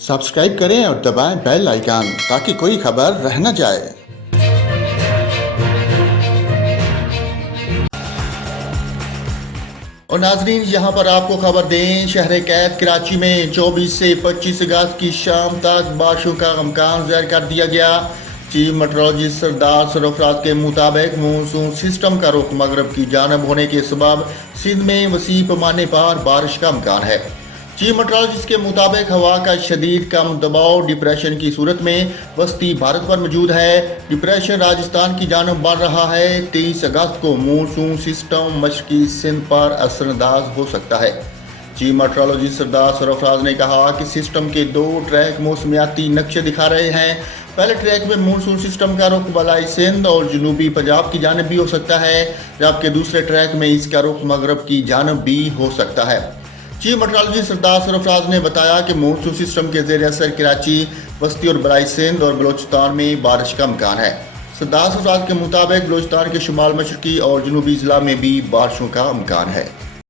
Subscribe करें और दबाएं बेल आइकन ताकि कोई खबर रह न जाए। और नाजरीन, यहाँ पर आपको खबर दें, शहर कैद कराची में 24 से 25 अगस्त की शाम तक बारिशों का इम्कान ज़ाहिर कर दिया गया। चीफ मेट्रोलॉजिस्ट सरदार सरफराज के मुताबिक मानसून सिस्टम का रुख मगरब की जानब होने के सबब सिंध में वसी पैमाने पर बारिश का इम्कान है। चीफ मेट्रोलॉजिस्ट के मुताबिक हवा का शदीद कम दबाव डिप्रेशन की सूरत में वस्ती भारत पर मौजूद है। डिप्रेशन राजस्थान की जानब बढ़ रहा है। 23 अगस्त को मानसून सिस्टम मशरकी सिंध पर असरअंदाज हो सकता है। चीफ मेट्रोलॉजिस्ट सरदार सरफराज ने कहा कि सिस्टम के 2 ट्रैक मौसमियाती नक्शे दिखा रहे हैं। पहले ट्रैक में मानसून सिस्टम का रुख बलाई सिंध और जनूबी पंजाब की जानब भी हो सकता है, जबकि दूसरे ट्रैक में इसका रुख मगरब की जानब भी हो सकता है। चीफ मेट्रोलॉजिस्ट सरदार सरफराज ने बताया कि मानसून सिस्टम के ज़ेर असर कराची, बस्ती और बलाई सिंध और बलोचिस्तान में बारिश का इम्कान है। सरदार सरफराज के मुताबिक बलोचिस्तान के शुमाल मशरकी और जनूबी ज़िला में भी बारिशों का इम्कान है।